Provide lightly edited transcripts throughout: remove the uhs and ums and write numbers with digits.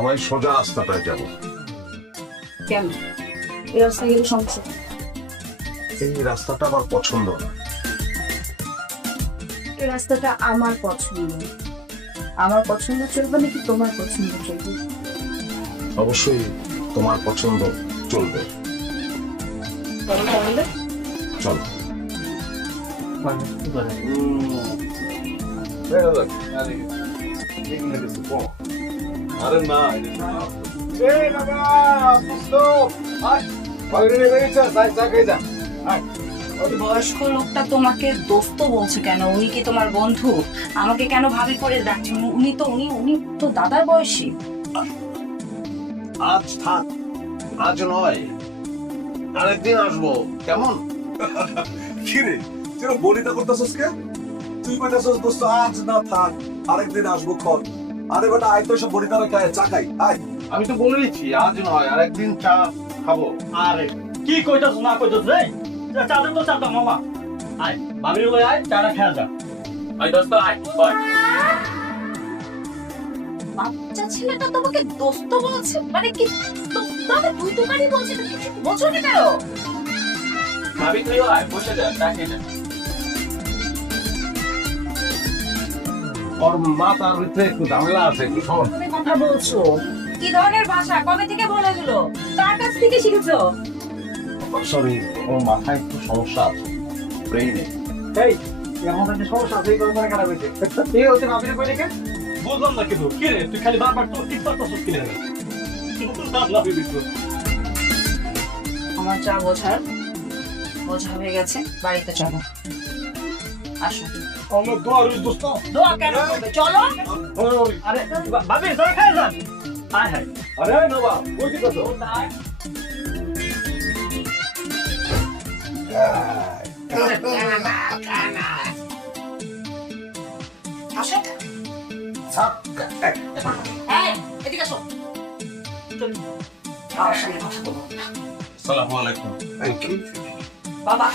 আমি সোজা রাস্তাটায় যাব। কেন এই রাস্তায় গেলে সমস্যা? এই রাস্তাটা আমার পছন্দ না। এই রাস্তাটা আমার পছন্দ। আমার পছন্দ চলবে নাকি তোমার পছন্দ চলবে? অবশ্যই তোমার পছন্দ চলবে। চলো তাহলে। চলো। আরে না ওই বয়স্ক লোকটা তোমাকে দোস্ত বলছে কেন? উনি কি তোমার বন্ধু? আমাকে কেন ভাবি করে ডাকছে? উনি তো দাদার বয়সী। আজ থাক, আজ নয়, আরেকদিন আসবো, কেমন? কিরে তুই বলিটা করতেছস কে? তুই কইতাছস দোস্ত আজ না থাক আরেকদিন আসবো ক্ষণ। আরে বেটা আয় তো সব বলিটা রেখে চা খাই আয়। আমি তো বলেইছি আজ নয়, আরেকদিন চা খাবো। আরে কি কইতাছ না কইতাছ রে? চাঁদের তো চাঁদা মামা। আয় ভাবির লই আয় চাটা খেয়া যা। আয় দোস্ত আয় বয়। বাচ্চা ছেলেটা তোমাকে দোস্ত বলছে মানে কি? তুই তোমারই বলছে, তুমি কিছু বোঝো না কেন? ভাবি তুই আয় বসে যা চা খেয়ে যা। ওর মাথার ভিতরে একটু ঝামেলা আছে, একটু সমস্যা। তুমি কথা বলছো কি ধরনের ভাষা? কবে থেকে বলে দিল? কার কাছ থেকে শিখেছো? সরি, ওর মাথায় একটু সমস্যা আছে, ব্রেইনে। এই আমাদের যে সমস্যা আছে এই করে খারাপ হইছে। এই হচ্ছে ভাবির কই রেখে? বুঝলাম না কিছু। কি রে তুই খালি বারবার তো টিপ করতেছস কি রে? বুঝলাম না কিছু। আমার যা বোঝা হয়ে গেছে, বাড়িতে চলো। আসো। আমরা দোয়া রইল দোস্ত। দোয়া কেন করবে? চলো। আরে ভাবি তোরা খেয়ে যান। আয় হায়। আরে নবা কই দিতেছস? আসো। এই, এদিকে আসো। আমার সঙ্গে কথা বলো। আসসালামু আলাইকুম। বাবা,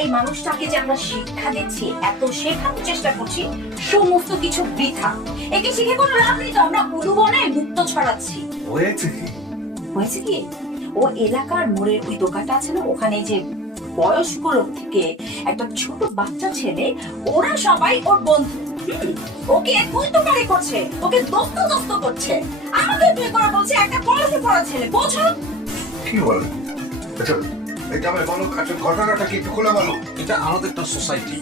এই মানুষটাকে যে আমরা শিক্ষা দিচ্ছি, এত শেখানোর চেষ্টা করছি, সমস্ত কিছু বৃথা। একে শিখে কোনো লাভ নেই তো। আমরা উলুবনে মুক্ত ছড়াচ্ছি। হয়েছে কি? হয়েছে কি, ও এলাকার মোড়ের ওই দোকানটা আছে না, ওখানে যে বয়স্ক লোক থেকে একটা ছোট বাচ্চা ছেলে, ওরা সবাই ওর বন্ধু। ওকে তুই করছে, ওকে দোস্ত করছে। আমাকে তুই করা বলছে একটা কলেজে পড়া ছেলে, বোঝো? কি বলেন? আচ্ছা এটা আমি বলো, আচ্ছা ঘটনাটা কি একটু খুলে বলো। এটা আমাদের একটা সোসাইটি,